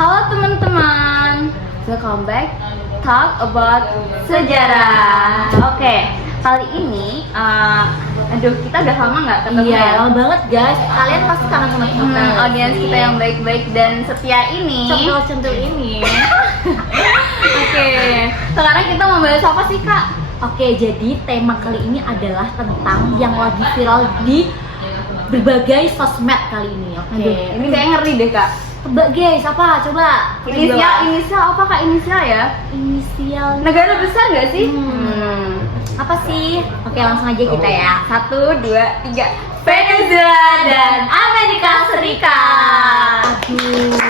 Halo teman-teman, welcome back talk about sejarah. Oke, kali ini, kita udah lama nggak ketemu Iya, ya? lama banget guys. Kalian pasti kangen sama kita. Audiens kita yang baik-baik dan setia ini. Centil-centil ini. Oke, sekarang kita mau bahas apa sih kak? Oke, jadi tema kali ini adalah tentang yang lagi viral di berbagai sosmed kali ini. Oke. Aduh, ini kayak ngeri deh kak. Tebak guys, apa? Coba. Inisial apa kak? Inisial ya? Inisial. Negara besar nggak sih? Apa sih? Oke, langsung aja kita ya. 1, 2, 3. Venezuela dan Amerika Serikat. Aduh.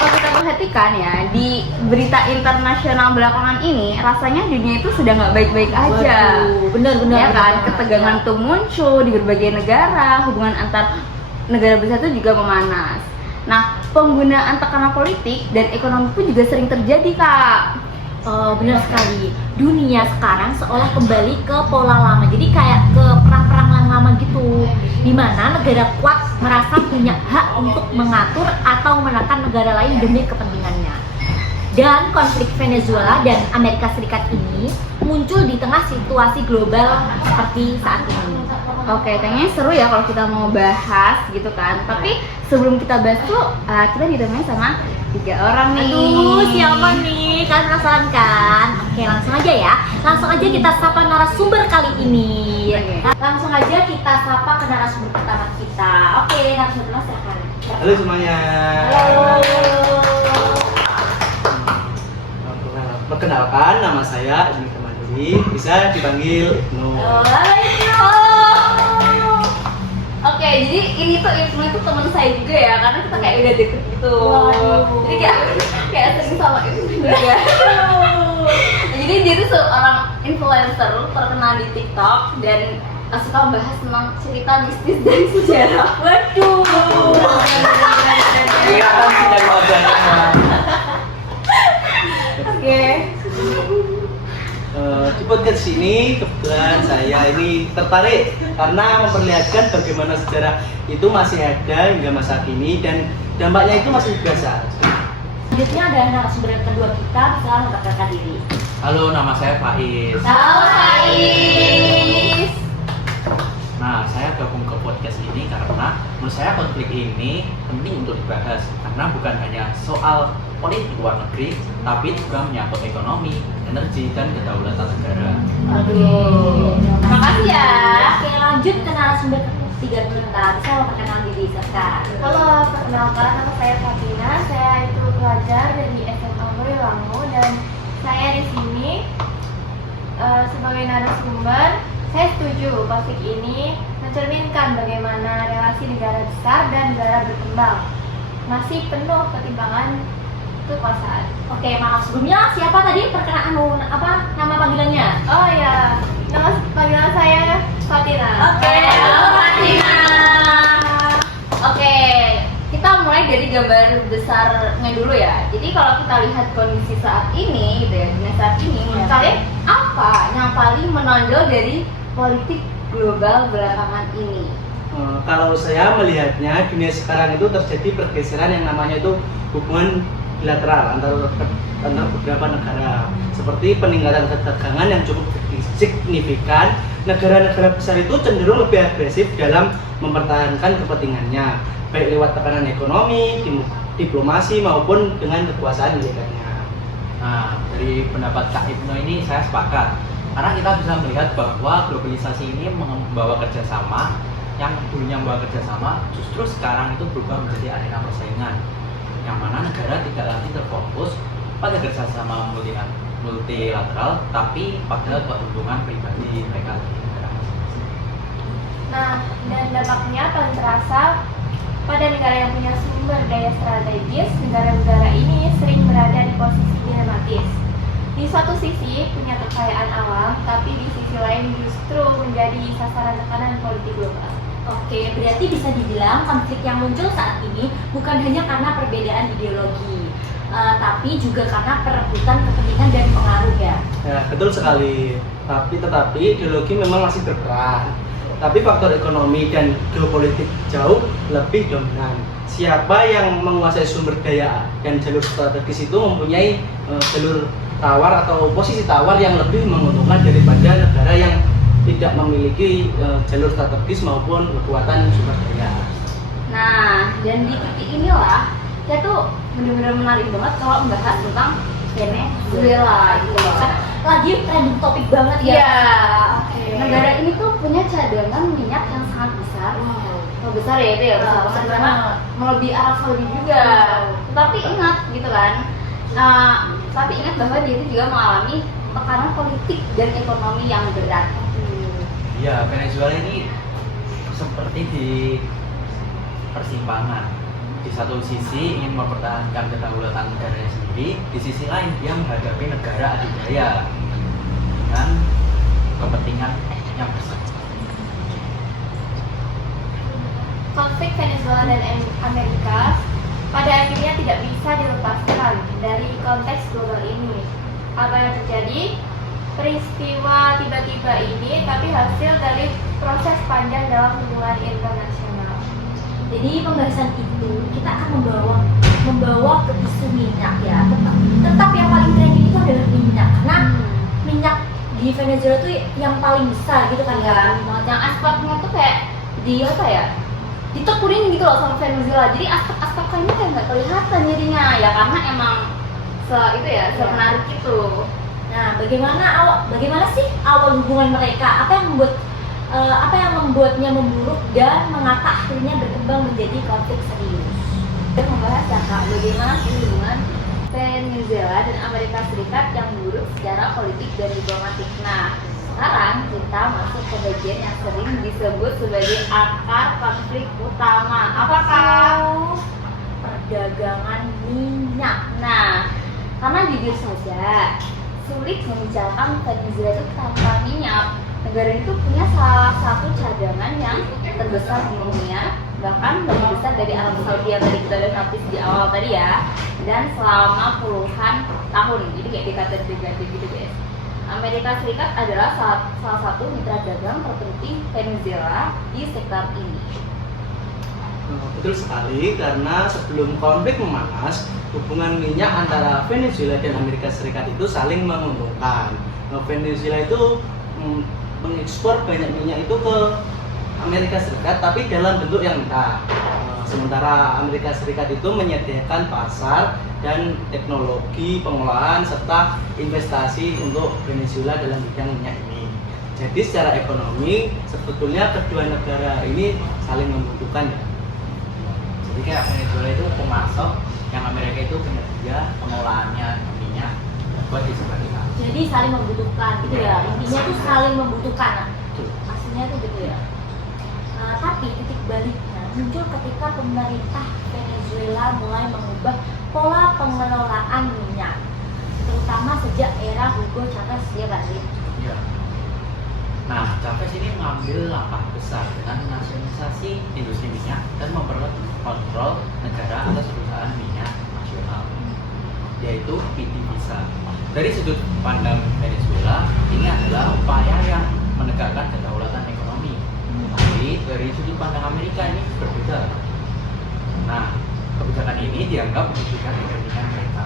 Kalau kita perhatikan ya, di berita internasional belakangan ini, rasanya dunia itu sudah nggak baik-baik aja. Waduh, benar-benar. Ya kan, ketegangan tuh muncul di berbagai negara, hubungan antar negara besar itu juga memanas. Nah, penggunaan tekanan politik dan ekonomi pun juga sering terjadi, Kak. Benar sekali. Dunia sekarang seolah kembali ke pola lama. Jadi kayak ke perang-perang yang lama gitu. Di mana negara kuat merasa punya hak untuk mengatur atau menekan negara lain demi kepentingannya. Dan konflik Venezuela dan Amerika Serikat ini muncul di tengah situasi global seperti saat ini. Oke, kayaknya seru ya kalau kita mau bahas gitu kan. Tapi sebelum kita bahas tuh, kita ditemani sama 3 orang nih. Aduh, siapa nih? Kalian penasaran kan? Oke, langsung aja ya. Langsung aja kita sapa narasumber kali ini. Oke. Langsung aja kita sapa ke narasumber pertama kita. Oke, narasumber pertama silakan. Halo semuanya. Halo. Perkenalkan, nama saya Ibnu Kamaduri, bisa dipanggil Ibnu. Oke, jadi ini tuh Ibnu itu teman saya juga ya, karena kita kayak udah deket gitu. Waduh. Jadi kayak sering sama Ibnu juga. Jadi dia tuh seorang influencer terkenal di TikTok dan suka bahas tentang cerita mistis dan sejarah. Waduh. Kelihatan tidak wajahnya. Oke. Di podcast ini kebetulan saya ini tertarik karena memperlihatkan bagaimana sejarah itu masih ada hingga masa kini dan dampaknya itu masih biasa. Selanjutnya ada narasumber yang kedua kita, bisa memperkenalkan diri. Halo, nama saya Faiz. Halo Faiz. Nah, saya gabung ke podcast ini karena menurut saya konflik ini penting untuk dibahas karena bukan hanya soal politik luar negeri, tapi juga menyangkut ekonomi, energi, dan kedaulatan negara. Aduh. Makasih ya. Oke, lanjut ke narasumber ketiga kita. Bisa memperkenalkan diri sekarang. Halo, perkenalkan nama saya Fatina. Saya itu pelajar dari SMA Boyolali dan saya di sini sebagai narasumber. Saya setuju konflik ini mencerminkan bagaimana relasi negara besar dan negara berkembang masih penuh ketimpangan kekuasaan. Oke, maaf sebelumnya siapa tadi perkenalan apa nama panggilannya? Oh ya, nama panggilan saya Fatina. Oke, Halo Fatina. Oke, kita mulai dari gambar besarnya dulu ya. Jadi kalau kita lihat kondisi saat ini gitu ya, dunia saat ini, menurut kalian apa yang paling menonjol dari politik global belakangan ini? Kalau saya melihatnya dunia sekarang itu terjadi pergeseran yang namanya itu hubungan bilateral antar beberapa negara, seperti peningkatan ketegangan yang cukup signifikan. Negara-negara besar itu cenderung lebih agresif dalam mempertahankan kepentingannya, baik lewat tekanan ekonomi, diplomasi maupun dengan kekuasaan militernya. Nah, dari pendapat Kak Ibnu ini saya sepakat karena kita bisa melihat bahwa globalisasi ini membawa kerjasama yang dulunya membawa kerjasama justru sekarang itu berubah menjadi arena persaingan yang mana negara tidak lagi terfokus pada kerjasama multilateral tapi pada keuntungan pribadi mereka di negara masing-masing. Nah, dan dampaknya paling terasa pada negara yang punya sumber daya strategis. Negara-negara ini sering berada di posisi dilematis. Di suatu sisi punya kekayaan alam, tapi di sisi lain justru menjadi sasaran tekanan politik global. Oke, berarti bisa dibilang konflik yang muncul saat ini bukan hanya karena perbedaan ideologi, tapi juga karena perebutan kepentingan dan pengaruh ya. Ya, betul sekali. Tetapi ideologi memang masih berperan. tapi faktor ekonomi dan geopolitik jauh lebih dominan. Siapa yang menguasai sumber daya dan jalur strategis itu mempunyai jalur tawar atau posisi tawar yang lebih menguntungkan daripada negara yang tidak memiliki jalur strategis maupun kekuatan sumber daya. Nah, dan di titik inilah kita tuh benar-benar menarik banget kalau membahas tentang Venezuela gitu loh. Lagi trending topik banget ya. Iya. Oke. Negara ini tuh punya cadangan minyak yang sangat besar. Oh, besar ya itu ya, besar banget karena melebihi Arab Saudi juga. Tetapi ingat gitu kan. Tapi ingat bahwa dia itu juga mengalami tekanan politik dan ekonomi yang berat. Ya, Venezuela ini seperti di persimpangan. Di satu sisi ingin mempertahankan kedaulatan negaranya sendiri, di sisi lain dia menghadapi negara adidaya dengan kepentingan yang besar. Konflik Venezuela dan Amerika pada akhirnya tidak bisa dilepaskan dari konteks global ini. Apa yang terjadi? Peristiwa tiba-tiba ini tapi hasil dari proses panjang dalam hubungan internasional. Jadi pembahasan itu kita akan membawa ke isu minyak ya. Tetap yang paling trending itu adalah minyak, karena minyak di Venezuela tuh yang paling besar gitu kan ya. Yang aspeknya tuh kayak di apa ya? Ditekunin gitu loh sama Venezuela. Jadi aspek-aspek lainnya kayak nggak kelihatan jadinya ya karena emang semenarik itu. Nah, bagaimana sih awal hubungan mereka? Apa yang membuatnya memburuk dan mengapa akhirnya berkembang menjadi konflik serius? Kita membahas ya Kak, bagaimana sih hubungan Venezuela dan Amerika Serikat yang buruk secara politik dan diplomatik. Nah, sekarang kita masuk ke bagian yang sering disebut sebagai akar konflik utama. Apakah? Perdagangan minyak. Nah, karena jujur saja sulit membicarakan Venezuela itu tanpa minyak. Negara itu punya salah satu cadangan yang terbesar di dunia, bahkan lebih besar dari Arab Saudi yang tadi kita lihat habis di awal tadi ya, dan selama puluhan tahun. Jadi kayak dikata-dikata gitu guys. Amerika Serikat adalah salah satu mitra dagang terpenting Venezuela di sektor ini. Betul sekali, karena sebelum konflik memanas, hubungan minyak antara Venezuela dan Amerika Serikat itu saling menguntungkan. Venezuela itu mengekspor banyak minyak itu ke Amerika Serikat, tapi dalam bentuk yang mentah. Sementara Amerika Serikat itu menyediakan pasar dan teknologi pengolahan serta investasi untuk Venezuela dalam bidang minyak ini. Jadi secara ekonomi sebetulnya kedua negara ini saling membutuhkan ya. Jadi kayak Venezuela itu pemasok, yang Amerika itu penyedia pengolahannya minyak buat di sebelah kita. Jadi saling membutuhkan gitu ya. Intinya tuh saling membutuhkan. Aslinya tuh gitu ya. Tapi titik baliknya muncul ketika pemerintah Venezuela mulai mengubah pola pengelolaan minyak, terutama sejak era Hugo Chavez ya Kak Sri? Iya. Nah, Chavez ini mengambil langkah besar dengan nasionalisasi industri minyak dan memperluas kontrol negara atas perusahaan minyak nasional, yaitu PDVSA. Dari sudut pandang Venezuela, ini adalah upaya yang menegakkan kedaulatan ekonomi. Tapi dari sudut pandang Amerika ini berbeda. Nah, kebijakan ini dianggap merugikan kepentingan mereka.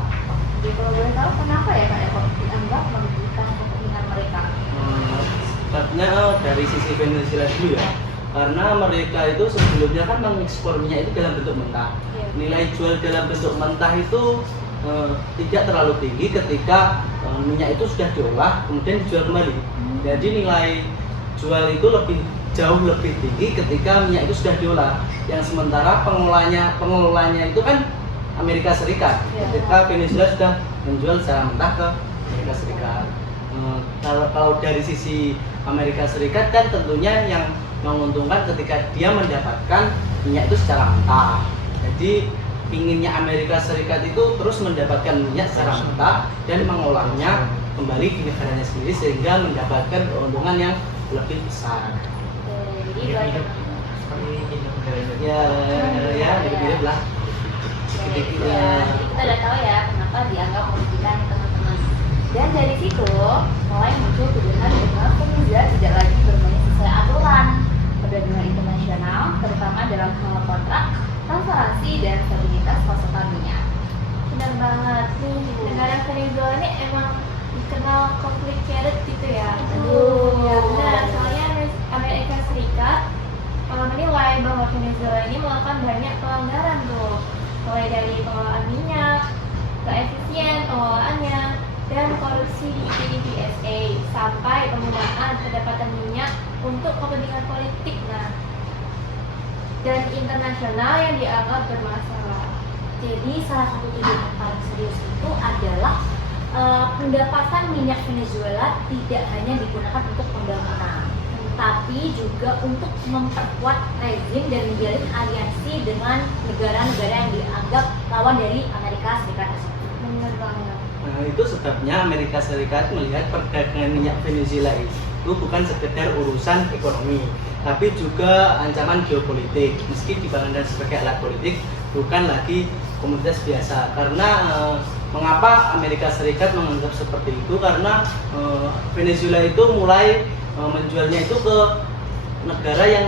Jadi kalau boleh tahu kenapa ya Kak Eko dianggap merugikan kepentingan mereka? Sebabnya dari sisi Venezuela dulu ya, karena mereka itu sebelumnya kan mengekspor minyak itu dalam bentuk mentah. Nilai jual dalam bentuk mentah itu tidak terlalu tinggi ketika minyak itu sudah diolah kemudian dijual kembali. Jadi nilai jual itu jauh lebih tinggi ketika minyak itu sudah diolah. Yang sementara pengelolanya itu kan Amerika Serikat. Ketika Venezuela sudah menjual secara mentah ke Amerika Serikat. Kalau dari sisi Amerika Serikat kan tentunya yang menguntungkan ketika dia mendapatkan minyak itu secara mentah. Jadi inginnya Amerika Serikat itu terus mendapatkan minyak secara mentah dan mengolahnya kembali di negaranya sendiri sehingga mendapatkan keuntungan yang lebih besar. Jadi mirip-mirip lah. Jadi kita udah tahu ya kenapa dianggap merugikan teman-teman. Dan dari situ mulai muncul tuduhan bahwa Venezuela tidak lagi bermain sesuai aturan. perdagangan internasional, terutama dalam hal kontrak, transparansi, dan stabilitas pasokan minyak. Benar banget nih, negara Venezuela ini emang dikenal complicated gitu ya. Aduh. Nah, soalnya Amerika Serikat menilai bahwa Venezuela ini melakukan banyak pelanggaran tuh, mulai dari pengelolaan minyak, keefisien pengelolaannya, dan korupsi di PDVSA, sampai penggunaan pendapatan minyak untuk kepentingan politik, dan internasional yang dianggap bermasalah. Jadi salah satu tujuan yang paling serius itu adalah pendapatan minyak Venezuela tidak hanya digunakan untuk pembangunan, tapi juga untuk memperkuat rezim dan menjalin aliansi dengan negara-negara yang dianggap lawan dari Amerika Serikat tersebut. Benar banget. Nah, itu sebabnya Amerika Serikat melihat perdagangan minyak Venezuela itu bukan sekedar urusan ekonomi, tapi juga ancaman geopolitik. Meski dipandang sebagai alat politik, bukan lagi komoditas biasa. Karena mengapa Amerika Serikat menganggap seperti itu? Karena Venezuela itu mulai menjualnya itu ke negara yang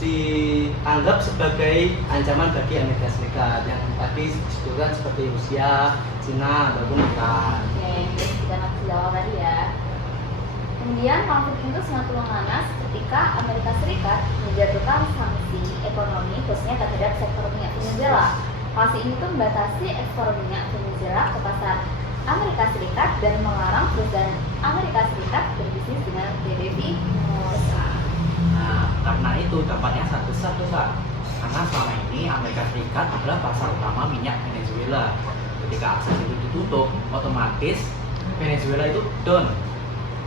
dianggap sebagai ancaman bagi Amerika Serikat, yang tadi disebutkan seperti Rusia, Cina, ataupun Iran. Oke, jadi kita masih jawab tadi ya. Kemudian konflik itu semakin memanas ketika Amerika Serikat menjatuhkan sanksi ekonomi khususnya terhadap sektor minyak Venezuela. Sanksi ini tuh membatasi ekspor minyak Venezuela ke pasar Amerika Serikat dan melarang perusahaan Amerika Serikat berbisnis dengan PDVSA. Nah, karena itu dampaknya sangat besar tuh, Kak. Karena selama ini Amerika Serikat adalah pasar utama minyak Venezuela. Ketika akses itu ditutup, otomatis Venezuela itu down.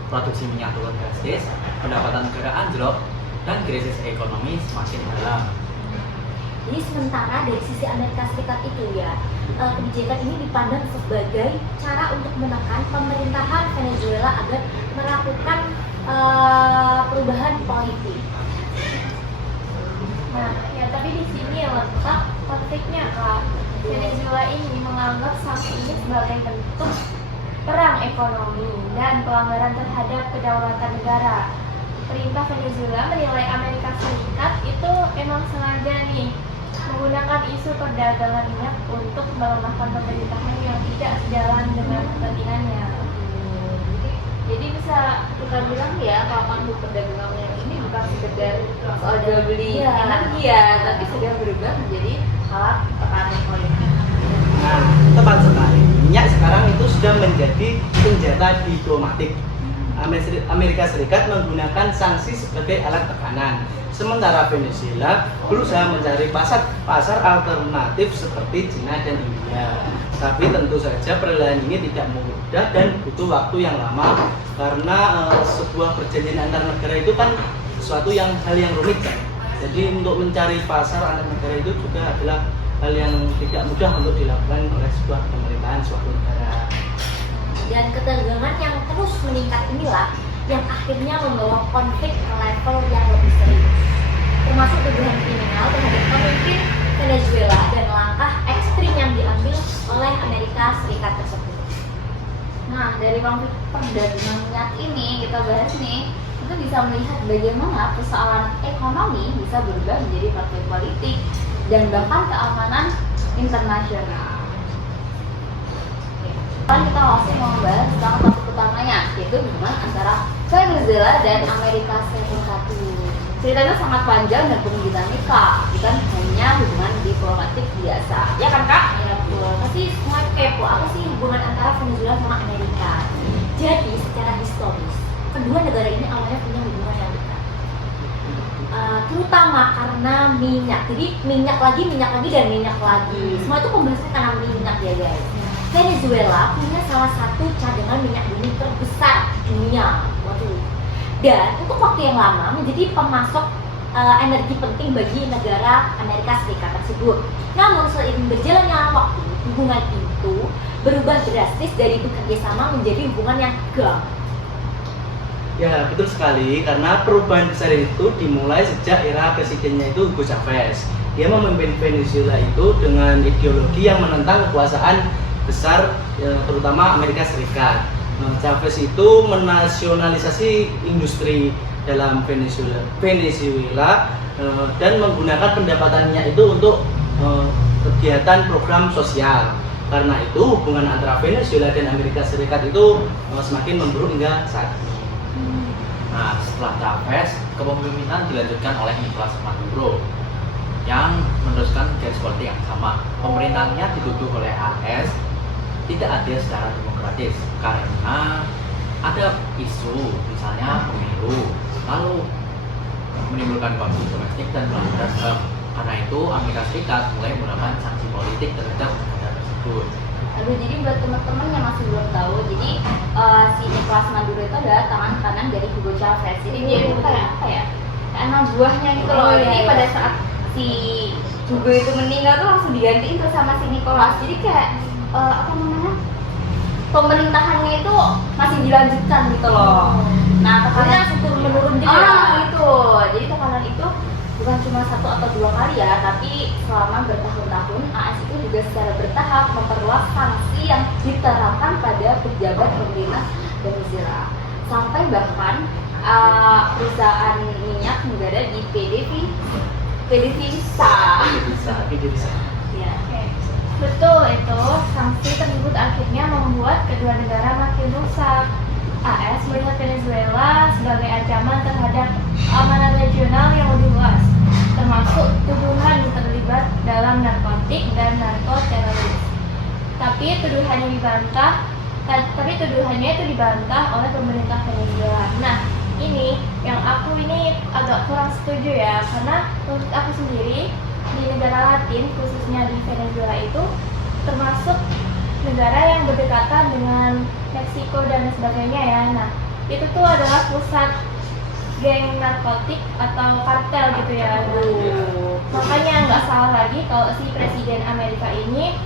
Produksi minyak turun drastis, pendapatan negara anjlok, dan krisis ekonomi semakin dalam. Jadi sementara dari sisi Amerika Serikat itu ya, kebijakan ini dipandang sebagai cara untuk menekan pemerintahan Venezuela agar melakukan perubahan politik. Nah, ya tapi di sini letak konfliknya, Kak. Venezuela ini menganggap sanksi ini sebagai bentuk perang ekonomi dan pelanggaran terhadap kedaulatan negara. Perintah Venezuela menilai Amerika Serikat itu emang sengaja nih menggunakan isu perdagangan minyak untuk melemahkan pemerintahan yang tidak sejalan dengan kepentingannya. Jadi bisa kita bilang ya kalau konflik perdagangan minyak ini bukan sekedar soal jual beli energi ya, tapi sudah berubah menjadi alat tekanan politik. Nah, tepat sekali. Minyak sekarang itu sudah menjadi senjata diplomatik. Amerika Serikat menggunakan sanksi sebagai alat tekanan. Sementara Venezuela berusaha mencari pasar alternatif seperti Cina dan India. Tapi tentu saja perlahan ini tidak mudah dan butuh waktu yang lama karena sebuah perjanjian antar negara itu kan sesuatu hal yang rumit kan. Jadi untuk mencari pasar antar negara itu juga adalah hal yang tidak mudah untuk dilakukan oleh sebuah pemerintahan suatu negara. Dan ketegangan yang terus meningkat inilah yang akhirnya membawa konflik ke level yang lebih serius, termasuk tuduhan kriminal terhadap pemimpin Venezuela dan langkah ekstrim yang diambil oleh Amerika Serikat tersebut. Nah, dari konflik perdagangan minyak ini kita bahas nih, itu bisa melihat bagaimana persoalan ekonomi bisa berubah menjadi konflik politik dan bahkan keamanan internasional. Sekarang kita langsung membahas tentang topik utamanya, yaitu hubungan antara Venezuela dan Amerika Serikat. Ceritanya sangat panjang dan penuh dinamika, bukan hanya hubungan diplomatik biasa. Ya kan, Kak? Ya betul. Pasti semua kepo apa sih hubungan antara Venezuela sama Amerika. Jadi secara historis kedua negara ini awalnya punya hubungan yang dekat. Terutama karena minyak. Jadi minyak lagi dan minyak lagi. Semua itu pembahasan karena minyak ya guys. Venezuela punya salah satu cadangan minyak bumi terbesar di dunia. Waduh. Dan untuk waktu yang lama menjadi pemasok energi penting bagi negara Amerika Serikat tersebut. Namun seiring berjalannya waktu, hubungan itu berubah drastis dari bekerjasama menjadi hubungan yang tegang. Ya, betul sekali, karena perubahan besar itu dimulai sejak era presidennya itu Hugo Chavez. Dia memimpin Venezuela itu dengan ideologi yang menentang kekuasaan besar, terutama Amerika Serikat. Chavez itu menasionalisasi industri, dalam Venezuela dan menggunakan pendapatannya itu untuk kegiatan program sosial. Karena itu hubungan antara Venezuela dan Amerika Serikat itu semakin memburuk hingga saat ini. Nah, setelah Chavez, kepemimpinan dilanjutkan oleh Nicolas Maduro yang meneruskan garis politik yang sama. Pemerintahnya dituduh oleh AS tidak adil secara demokratis karena ada isu, misalnya pemilu, lalu menimbulkan konflik domestik dan pelanggaran HAM. Karena itu Amerika Serikat mulai menggunakan sanksi politik terhadap negara tersebut. Aduh, jadi buat teman-teman yang masih belum tahu, jadi si Nicolas Maduro itu adalah tangan kanan dari Hugo Chavez. Jadi dia itu kayak apa ya? Kayak anak buahnya gitu loh. Jadi pada saat si Hugo itu meninggal tuh langsung digantiin tuh sama si Nicolas. Jadi kayak apa namanya? Pemerintahannya itu masih dilanjutkan gitu loh. Nah, tekanan langsung turun menurun gitu ya. gitu. Jadi tekanan itu bukan cuma 1 atau 2 kali ya, tapi selama bertahun-tahun AS itu juga secara bertahap memperluas sanksi yang diterapkan pada pejabat pemerintah Venezuela. Sampai bahkan perusahaan minyak negara di PDVSA. Ya. Betul itu, sanksi tersebut akhirnya membuat kedua negara makin rusak. AS melihat Venezuela sebagai ancaman terhadap keamanan regional yang lebih luas, termasuk tuduhan terlibat dalam narkotik dan narkoteroris. Tapi tuduhannya itu dibantah oleh pemerintah Venezuela. Nah, ini yang aku ini agak kurang setuju ya, karena menurut aku sendiri di negara Latin, khususnya di Venezuela itu termasuk negara yang berdekatan dengan Meksiko dan sebagainya ya. Nah, itu tuh adalah pusat geng narkotik atau kartel gitu ya. Makanya nggak salah lagi kalau si Presiden Amerika ini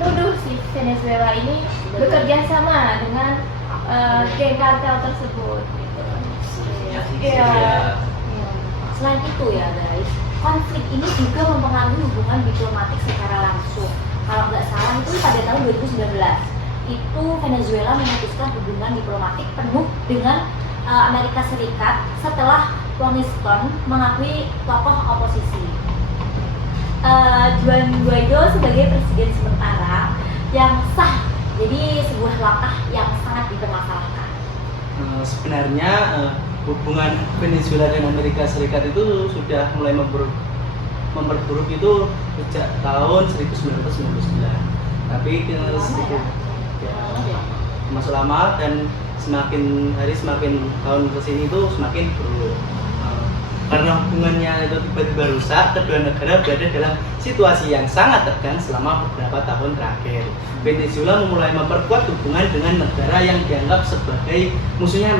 nuduh si Venezuela ini bekerja sama dengan geng kartel tersebut. Gitu. Iya. Selain itu ya guys, konflik ini juga mempengaruhi hubungan diplomatik secara langsung. Kalau nggak salah itu pada tahun 2019 itu Venezuela memutuskan hubungan diplomatik penuh dengan Amerika Serikat setelah Washington mengakui tokoh oposisi Juan Guaido sebagai presiden sementara yang sah. Jadi sebuah langkah yang sangat dipermasalahkan. Sebenarnya hubungan Venezuela dan Amerika Serikat itu sudah mulai memperburuk itu sejak tahun 1999. Tapi sedikit masuk lama dan semakin hari semakin tahun kesini itu semakin buruk. Karena hubungannya itu tiba-tiba rusak, kedua negara berada dalam situasi yang sangat tegang selama beberapa tahun terakhir. Venezuela mulai memperkuat hubungan dengan negara yang dianggap sebagai musuhnya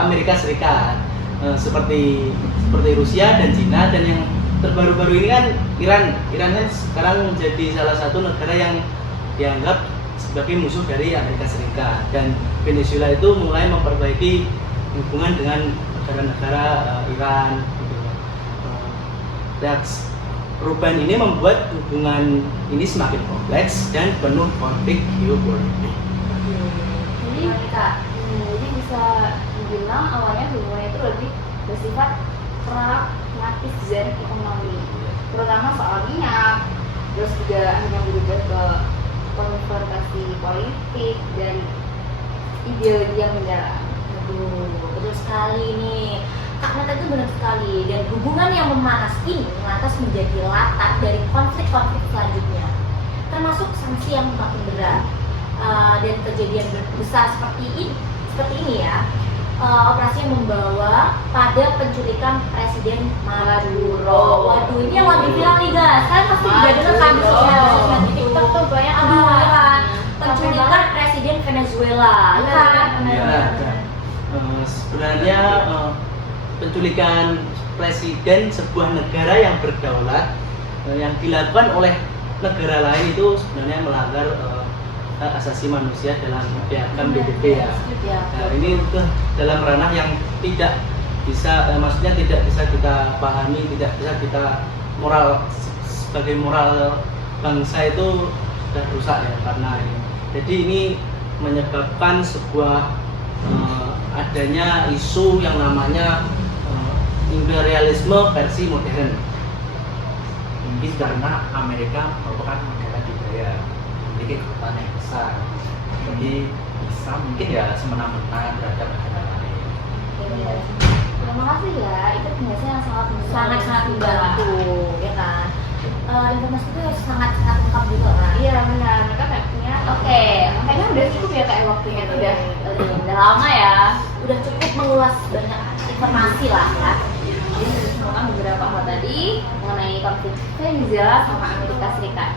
Amerika Serikat, seperti Rusia dan Cina, dan yang terbaru-baru ini kan Iran kan sekarang menjadi salah satu negara yang dianggap sebagai musuh dari Amerika Serikat, dan Venezuela itu mulai memperbaiki hubungan dengan negara-negara Iran. Perubahan ini membuat hubungan ini semakin kompleks dan penuh konflik geopolitik. Jadi bisa dibilang awalnya hubungan itu lebih bersifat pragmatis dan ekonomi, terutama soal minyak. Terus juga akhirnya berubah ke konfrontasi politik dan ideologi yang mendalam. Betul sekali nih. Kak Nata itu benar sekali, dan hubungan yang memanas ini lantas menjadi latar dari konflik-konflik selanjutnya, termasuk sanksi yang makin berat dan kejadian besar seperti ini ya. Operasi yang membawa pada penculikan Presiden Maduro. Waduh, ini yang lagi viral nih guys. Kalian pasti udah dengar kan di sosial TikTok tuh banyak penculikan Presiden Venezuela. Sebenarnya penculikan presiden sebuah negara yang berdaulat yang dilakukan oleh negara lain itu sebenarnya melanggar hak asasi manusia dalam piagam PBB ya. Nah, ini dalam ranah yang tidak bisa, maksudnya tidak bisa kita pahami, tidak bisa kita sebagai moral bangsa itu sudah rusak ya karena ini. Jadi ini menyebabkan sebuah adanya isu yang namanya imperialisme versi modern. Mungkin karena Amerika merupakan negara budaya, memiliki kekuatan yang besar, jadi bisa mungkin ya semena-mena terhadap negara lain. Oke. Terima kasih ya, itu penjelasan yang sangat membantu ya kan. Informasi itu sangat lengkap juga kan. Iya benar, mereka kayak punya. Oke, makanya udah cukup ya kayak waktunya tuh udah lama ya. Udah cukup mengulas banyak informasi lah ya. Jadi sudah disebutkan beberapa hal tadi mengenai konflik Venezuela sama Amerika Serikat.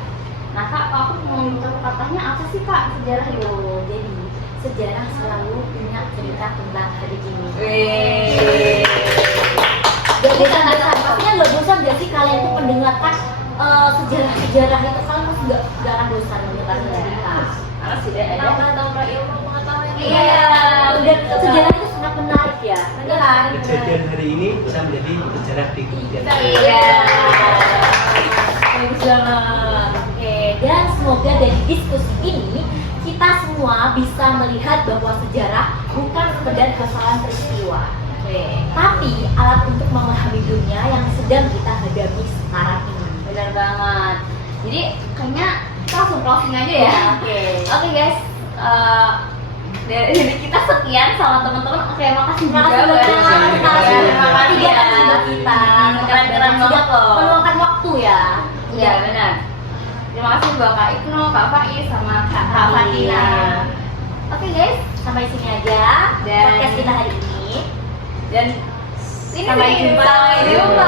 Nah kak, aku mau minta katanya apa sih kak sejarah itu? Jadi sejarah selalu punya cerita tentang hari ini. Gak bosan, pastinya gak bosan gak sih kalian tuh mendengarkan sejarah-sejarah itu, kalian pasti gak akan bosan mendengar cerita. Karena sudah ada Tambah-tambah ilmu pengetahuan. Iya, Udah sejarah itu sangat menarik ya, bener kan? Kejadian hari ini bisa menjadi sejarah di kemudian hari. Iya. Bagus banget. Oke, dan semoga dari diskusi ini kita semua bisa melihat bahwa sejarah bukan sekedar hafalan peristiwa, Oke. tapi alat untuk memahami dunia yang sedang kita hadapi sekarang ini. Benar banget. Jadi kayaknya kita langsung closing aja ya. Oke. Oke guys, dari kita sekian sama teman-teman. Oke, makasih juga Terima kasih buat banyak. terima kasih ya. Kita Keren-keren banget loh. meluangkan waktu ya. Iya benar. Terima kasih buat Kak Ibnu, Kak Faiz, sama Kak Fatina. Oke guys, Sampai sini aja Dan- podcast kita hari ini. dan Sampai jumpa. Sampai jumpa.